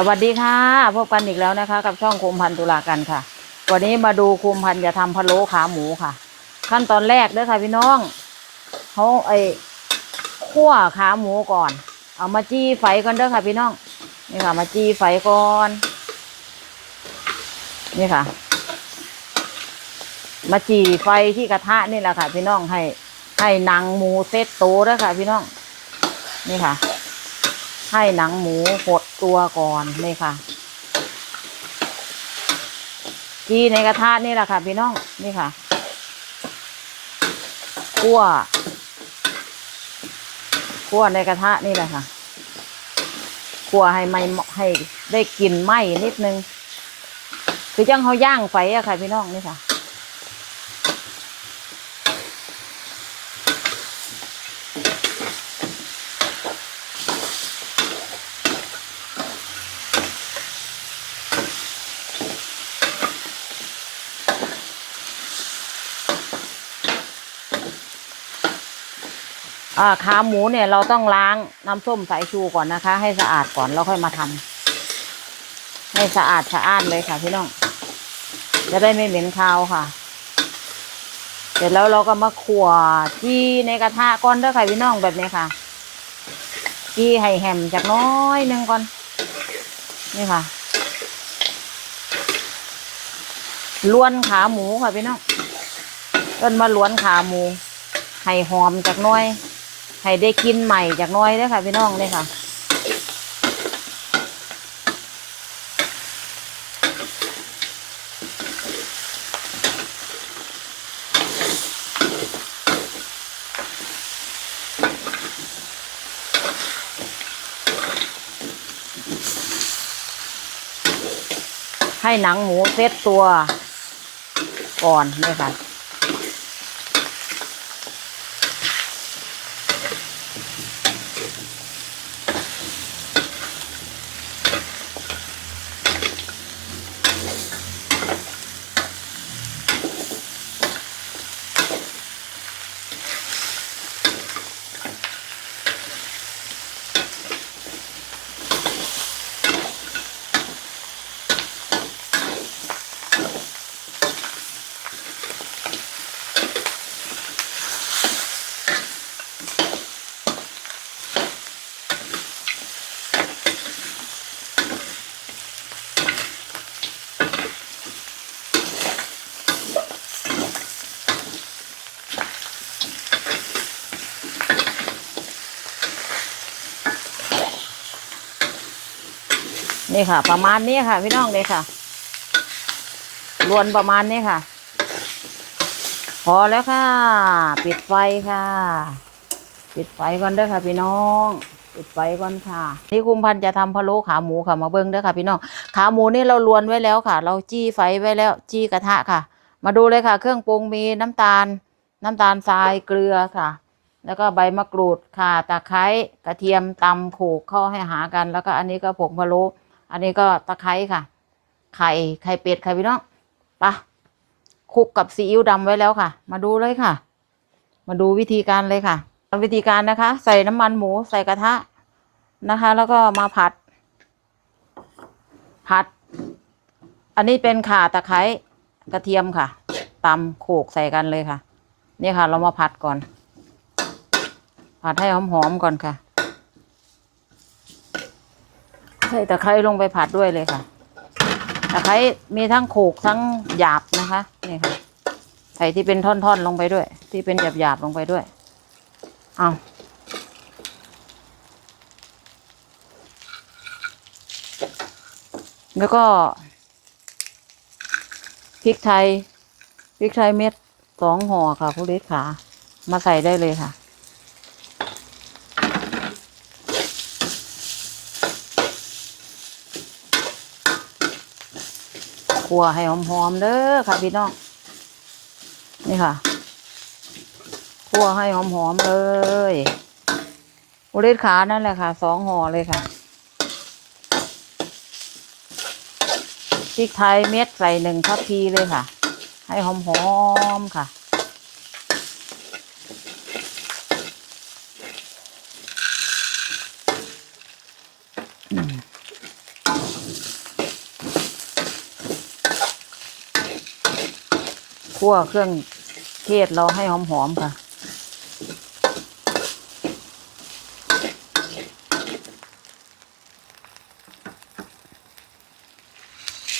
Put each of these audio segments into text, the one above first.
สวัสดีค่ะ พบกันอีกแล้วนะคะ กับช่องคุมพันธุลากันค่ะ วันนี้มาดูคุมพันธุ์จะทำพะโล้ขาหมูค่ะ ขั้นตอนแรกเด้อค่ะพี่น้องเขาไอ้คั่วขาหมูก่อน เอามาจี้ไฟก่อนเด้อค่ะพี่น้องนี่ค่ะ มาจี้ไฟก่อนนี่ค่ะ มาจีไฟที่กระทะนี่แหละค่ะ พี่น้องให้ให้หนังหมูเซตโตเด้อค่ะ พี่น้อง นี่ค่ะ ให้หนังหมูหดตัวก่อนนี่ค่ะจีในกระทะนี่แหละค่ะ พี่น้องนี่ค่ะคั่วคั่วในกระทะนี่แหละค่ะคั่วให้ไม่ให้ได้กลิ่นไหม้นิดนึงคือจังเขาย่างไฟอะค่ะ พี่น้องนี่ค่ะ ขาหมูเนี่ยเราต้องล้างน้ำส้มสายชูก่อนนะคะ ให้สะอาดก่อนแล้วค่อยมาทำให้สะอาดสะอาดเลยค่ะพี่น้อง จะได้ไม่เหม็นคาวค่ะ เสร็จแล้วเราก็มาขั่วจี้ในกระทะก่อนเด้อค่ะพี่น้องแบบนี้ค่ะจี้ให้แหมจากน้อยหนึ่งก่อน นี่ค่ะล้วนขาหมูค่ะพี่น้องเอิ้นมาล้วนขาหมูให้หอมจากน้อย ให้ได้กินใหม่จากน้อยเด้ค่ะพี่น้องนี่ค่ะ ให้หนังหมูเซตตัวก่อนนี่ค่ะ นี่ค่ะ ประมาณนี้ค่ะ พี่น้องเลยค่ะรวนประมาณนี้ค่ะ พอแล้วค่ะ ปิดไฟค่ะ ปิดไฟก่อนเด้อค่ะ พี่น้อง ปิดไฟก่อนค่ะ นี่คุมพันจะทำพะโล้ขาหมูค่ะมาเบิ้งเด้อค่ะ พี่น้อง ขาหมูนี่เราลวนไว้แล้วค่ะ เราจี้ไฟไว้แล้วจี้กระทะค่ะ มาดูเลยค่ะ เครื่องปรุงมีน้ำตาล น้ำตาลทรายเกลือค่ะแล้วก็ใบมะกรูดข่าตะไคร้กระเทียมตำโขกเข้าให้หากัน แล้วก็อันนี้ก็ผงพะโล้ อันนี้ก็ตะไคร้ค่ะ ไข่ไข่เป็ดค่พี่น้องปะคลุกกับซีอิ๊วดำไว้แล้วค่ะ มาดูเลยค่ะ มาดูวิธีการเลยค่ะวิธีการนะคะ ใส่น้ำมันหมูใส่กระทะนะคะ แล้วก็มาผัด ผัด อันนี้เป็นข่าตะไคร้กระเทียมค่ะตำโขลกใส่กันเลยค่ะ นี่ค่ะ เรามาผัดก่อน ผัดให้หอมๆก่อนค่ะ ใส่ตะไคร้ลงไปผัดด้วยเลยค่ะตะไคร้มีทั้งโขกทั้งหยาบนะคะนี่ค่ะใส่ที่เป็นท่อนๆลงไปด้วย ที่เป็นหยาบๆลงไปด้วยเอาแล้วก็พริกไทยพริกไทยเม็ดสองห่อค่ะผู้เล็กขามาใส่ได้เลยค่ะ คั่วให้หอมๆเด้อค่ะพี่น้องนี่ค่ะคั่วให้หอมๆเลยอุริขานั่นแหละค่ะสองห่อเลยค่ะพริกไทยเม็ดใส่หนึ่งทัพพีเลยค่ะ ให้หอมๆค่ะ คั่วเครื่องเทศเราให้หอมๆค่ะ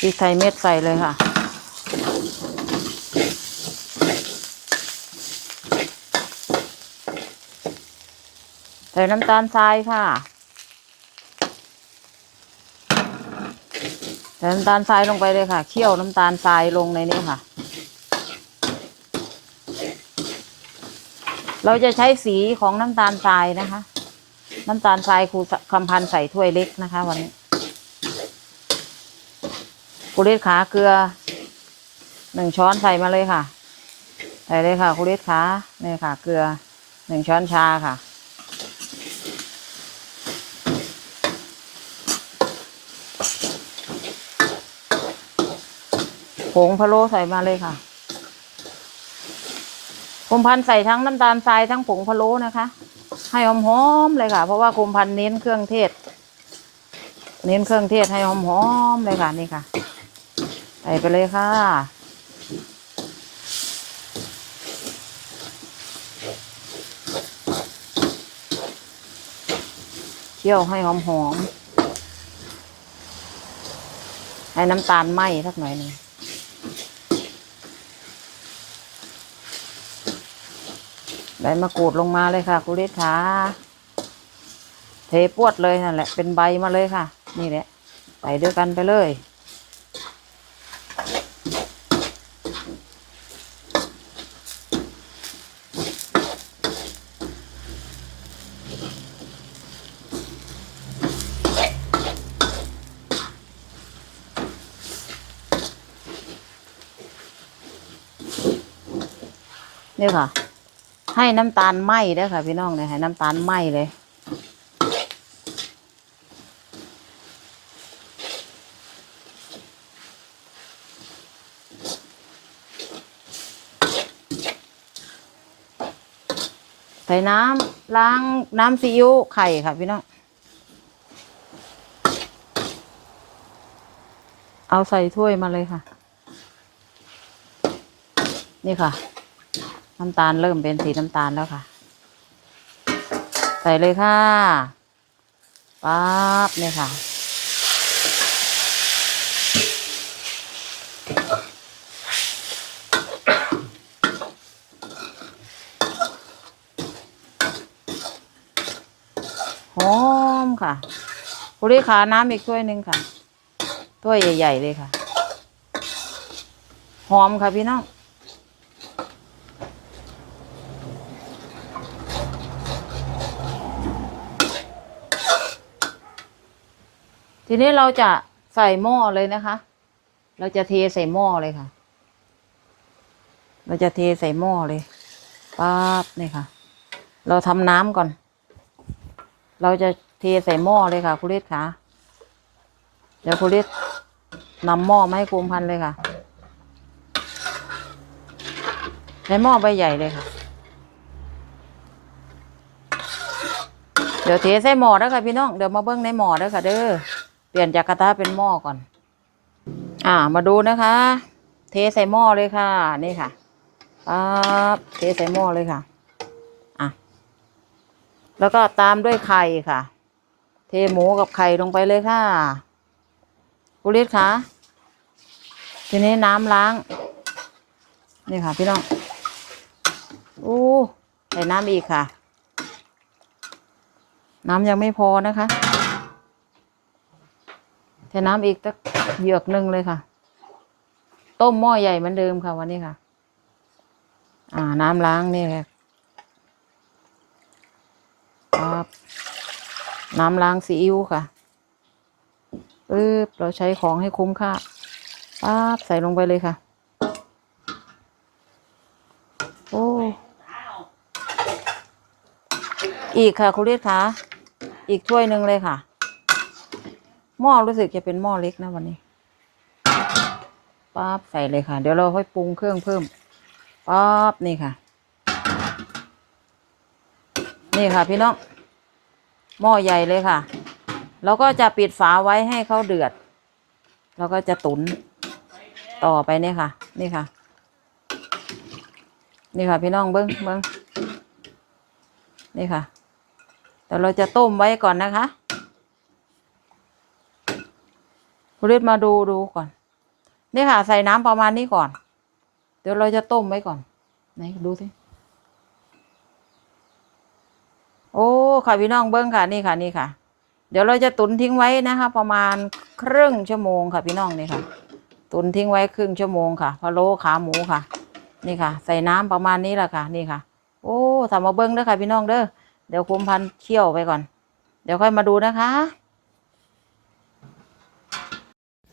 พริกไทยเม็ดใส่เลยค่ะใส่น้ำตาลทรายค่ะใส่น้ำตาลทรายลงไปเลยค่ะ เคี่ยวน้ำตาลทรายลงในนี้ค่ะ เราจะใช้สีของน้ำตาลทรายนะคะ น้ำตาลทรายครูคำพันใส่ถ้วยเล็กนะคะ วันนี้คุริสขาเกลือหนึ่งช้อนใส่มาเลยค่ะ ใส่เลยค่ะคุริสขาเนี่ยค่ะ เกลือหนึ่งช้อนชาค่ะผงพะโล้ใส่มาเลยค่ะ คมพันใส่ทั้งน้ำตาลทรายทั้งผงพะโล้นะคะ ให้หอมๆเลยค่ะ เพราะว่าคมพันเน้นเครื่องเทศ เน้นเครื่องเทศให้หอมๆเลยค่ะนี่ค่ะ ใส่ไปเลยค่ะเคี่ยวให้หอมๆให้น้ำตาลไหม้สักหน่อยหนึ่ง ใบมะกรูดลงมาเลยค่ะกุลิษขาเทปวดเลยนั่นแหละ เป็นใบมาเลยค่ะ นี่แหละใส่ด้วยกันไปเลย นี่ค่ะ ให้น้ำตาลไหม้เด้อค่ะ พี่น้องเนี่ยให้น้ำตาลไหม้เลยใส่น้ำล้างน้ำซีอิ๊วไข่ค่ะพี่น้อง เอาใส่ถ้วยมาเลยค่ะ นี่ค่ะ น้ำตาลเริ่มเป็นสีน้ำตาลแล้วค่ะ ใส่เลยค่ะปั๊บเนี่ยค่ะ หอมค่ะคุริขาน้ำอีกถ้วยหนึ่งค่ะ ถ้วยใหญ่ ๆ เลยค่ะ หอมค่ะพี่น้อง ทีนี้เราจะใส่หม้อเลยนะคะ เราจะเทใส่หม้อเลยค่ะ เราจะเทใส่หม้อเลยปั๊บนี่ค่ะ เราทำน้ำก่อน เราจะเทใส่หม้อเลยค่ะคุณฤทธิ์ค่ะเดี๋ยวคุณฤทธิ์นำหม้อมาให้คุมพันเลยค่ะในหม้อใบใหญ่เลยค่ะ เดี๋ยวเทใส่หม้อแล้วค่ะพี่น้อง เดี๋ยวมาเบิ้งในหม้อแล้วค่ะเด้อ เปลี่ยนจากกระทะเป็นหม้อก่อน อ่า มาดูนะคะ เทใส่หม้อเลยค่ะ นี่ค่ะปั๊บเทใส่หม้อเลยค่ะ อะ แล้วก็ตามด้วยไข่ค่ะ เทหมูกับไข่ลงไปเลยค่ะกุลิศค่ะ ทีนี้น้ำล้าง นี่ค่ะ พี่น้องอู้ใส่น้ำอีกค่ะ น้ำยังไม่พอนะคะ ใส่น้ำอีกตักเหยือกหนึ่งเลยค่ะ ต้มหม้อใหญ่เหมือนเดิมค่ะวันนี้ค่ะ อ่า น้ำล้างนี่แหละครับน้ำล้างซีอิ๊วค่ะปึ๊บเราใช้ของให้คุ้มค่าป๊าบใส่ลงไปเลยค่ะ โอ้ อีกค่ะคุณเรียกค่ะอีกถ้วยหนึ่งเลยค่ะ หม้อรู้สึกจะเป็นหม้อเล็กนะวันนี้ป๊าบใส่เลยค่ะ เดี๋ยวเราค่อยปรุงเครื่องเพิ่มป๊าบนี่ค่ะ นี่ค่ะพี่น้องหม้อใหญ่เลยค่ะ เราก็จะปิดฝาไว้ให้เขาเดือด เราก็จะตุนต่อไปเนี่ยค่ะ นี่ค่ะ นี่ค่ะพี่น้องเบิ้งเบิ้งนี่ค่ะ แต่เราจะต้มไว้ก่อนนะคะ คุณฤทธิ์มาดูดูก่อน นี่ค่ะ ใส่น้ำประมาณนี้ก่อน เดี๋ยวเราจะต้มไว้ก่อน ไหนดูสิ โอ้ค่ะพี่น้องเบิ้งค่ะนี่ค่ะนี่ค่ะ เดี๋ยวเราจะตุนทิ้งไว้นะคะ ประมาณครึ่งชั่วโมงค่ะพี่น้องนี่ค่ะ ตุนทิ้งไว้ครึ่งชั่วโมงค่ะพะโล้ขาหมูค่ะ นี่ค่ะ ใส่น้ำประมาณนี้แหละค่ะ นี่ค่ะ โอ้ทำมาเบิ้งเด้อค่ะพี่น้องเด้อเดี๋ยวคุมพันเคี่ยวไปก่อน เดี๋ยวค่อยมาดูนะคะ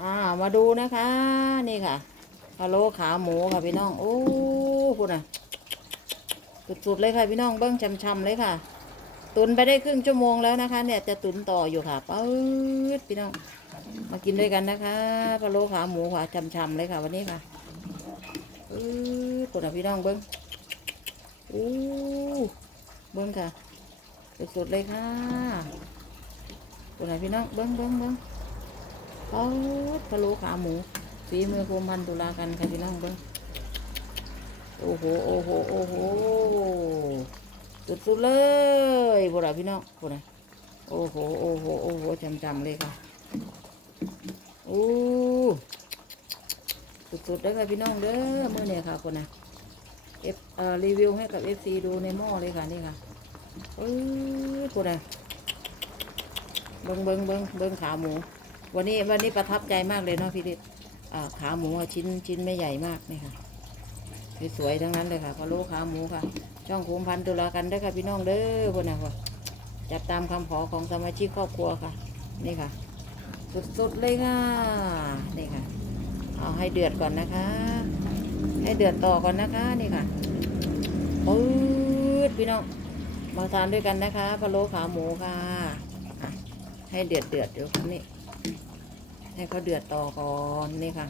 อ่า มาดูนะคะ นี่ค่ะพะโล้ขาหมูค่ะพี่น้อง โอ้คุณอะสุดๆเลยค่ะพี่น้องเบิ้งช่ำๆเลยค่ะ ตุนไปได้ครึ่งชั่วโมงแล้วนะคะ เนี่ยจะตุนต่ออยู่ค่ะปื๊ดพี่น้อง มากินด้วยกันนะคะพะโล้ขาหมูค่ะช่ำๆเลยค่ะ วันนี้ค่ะปื๊ดคุณอะพี่น้องเบิ้งโอ้เบิ้งค่ะสุดๆเลยค่ะคุณอะพี่น้องเบิ้งเบิ้งเบิ้ง ปื๊ดพะโล้ขาหมูฝีมือโคมพันตุลากันค่ะพี่น้องเบิ้งโอ้โห โอ้โห โอ้โห สุดๆเลยบุระพี่น้องบุระโอ้โห โอ้โห โอ้โหจำๆเลยค่ะโอ้สุดๆเลยค่ะพี่น้องเด้อเมื่อเนี่ยค่ะคนนะเอฟเอ่อรีวิวให้กับเอฟซีดูในหม้อเลยค่ะนี่ค่ะเออคนนะเบิ้งเบิ้งเบิ้งเบิ้งขาหมู วันนี้วันนี้ประทับใจมากเลยเนาะพี่ดิษขาหมูอะชิ้นชิ้นไม่ใหญ่มากนี่ค่ะสวยๆทั้งนั้นเลยค่ะพะโล้ขาหมูค่ะ ช่องคุมพันตุลากันได้ค่ะพี่น้องเด้อคนนะค่ะจับตามคำขอของสมาชิกครอบครัวค่ะ นี่ค่ะ สุดๆเลยค่ะนี่ค่ะ เอาให้เดือดก่อนนะคะ ให้เดือดต่อก่อนนะคะนี่ค่ะปื๊ดพี่น้องมาทานด้วยกันนะคะพะโล้ขาหมูค่ะ ให้เดือดเดือดเดี๋ยวนี่ ให้เขาเดือดต่อก่อนนี่ค่ะ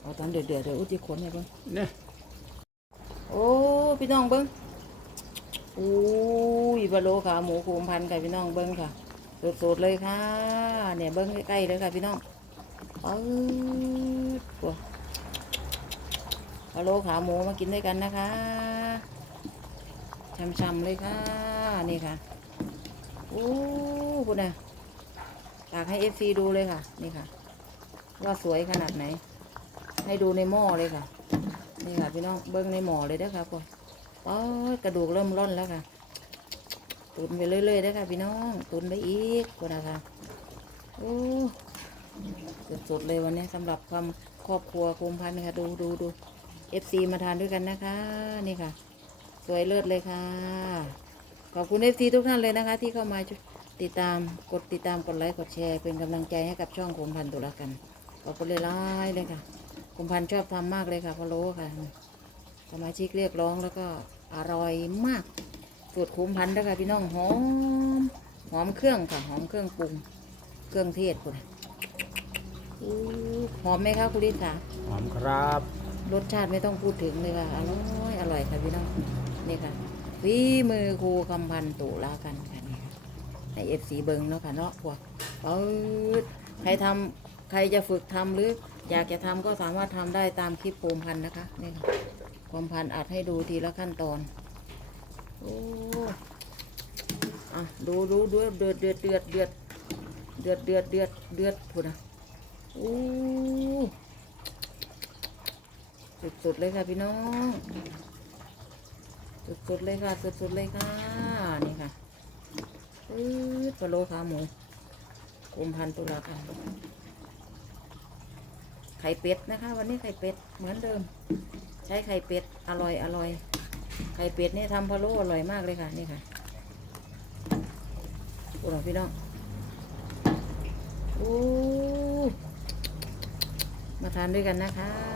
เอาตอนเดือดเดือดๆเดี๋ยวอุจิขนให้เบิ้งเนี่ยโอ้พี่น้องเบิ้งอู้ยบะโลขาหมูคูมพันค่ะพี่น้องเบิ้งค่ะสดๆเลยค่ะ เนี่ยเบิ้งใกล้ๆเลยค่ะพี่น้องปื๊ดตัวบะโลขาหมูมากินด้วยกันนะคะช่ำๆเลยค่ะ นี่ค่ะโอ้คุณน่ะตากให้เอฟซีดูเลยค่ะ นี่ค่ะ ว่าสวยขนาดไหน ให้ดูในหม้อเลยค่ะ นี่ค่ะพี่น้องเบิ้งในหม้อเลยเด้อค่ะพ่อป๊อกระดูกเริ่มร่อนแล้วค่ะ ตุนไปเรื่อยๆเด้อค่ะ พี่น้อง ตุนไปอีกคนนะคะโอ้สุดๆเลยวันนี้สำหรับความครอบครัวคุมพันธ์ค่ะ ดูดูดูเอฟซีมาทานด้วยกันนะคะ นี่ค่ะ สวยเลิศเลยค่ะ ขอบคุณเอฟซีทุกท่านเลยนะคะ ที่เข้ามาติดตามกดติดตามกดไลค์กดแชร์เป็นกำลังใจให้กับช่องคุมพันธุ์ตุลากันขอบคุณเลยล่เลยค่ะคุณพันธุ์ชอบทำมากเลยค่ะพะโล้ค่ะสมาชิกเรียกร้องแล้วก็อร่อยมากสูตรคุ้มพันธุ์นะคะพี่น้องหอมหอมเครื่องค่ะหอมเครื่องปรุงเครื่องเทศคุณอู้หอมไหมคะคุณลิศค่ะหอมครับ รสชาติไม่ต้องพูดถึงเลยค่ะอร่อยอร่อยค่ะพี่น้องนี่ค่ะ ฝีมือครูคำพันตุลากันค่ะนี่ค่ะให้เอฟซีเบิงเนาะค่ะเนาะพวกเปิดใครทำใครจะฝึกทำหรืออยากจะทำก็สามารถทำได้ตามคลิปโปมพันนะคะนี่ค่ะโปมพันอัดให้ดูทีละขั้นตอนโอ้อะดูดูดูเดือดเดือดเดือดเดือดเดือดเดือดเดือดเดือดพูดนะโอ้สุดๆเลยค่ะพี่น้อง สุดๆเลยค่ะ สุดๆเลยค่ะ นี่ค่ะปื๊ดปลาโลขาหมูกุมพันตุลาค่ะไข่เป็ดนะคะ วันนี้ไข่เป็ดเหมือนเดิม ใช้ไข่เป็ดอร่อยอร่อย ไข่เป็ดนี่ทำพะโล้อร่อยมากเลยค่ะ นี่ค่ะโอ้โหพี่น้องโอ้มาทานด้วยกันนะคะ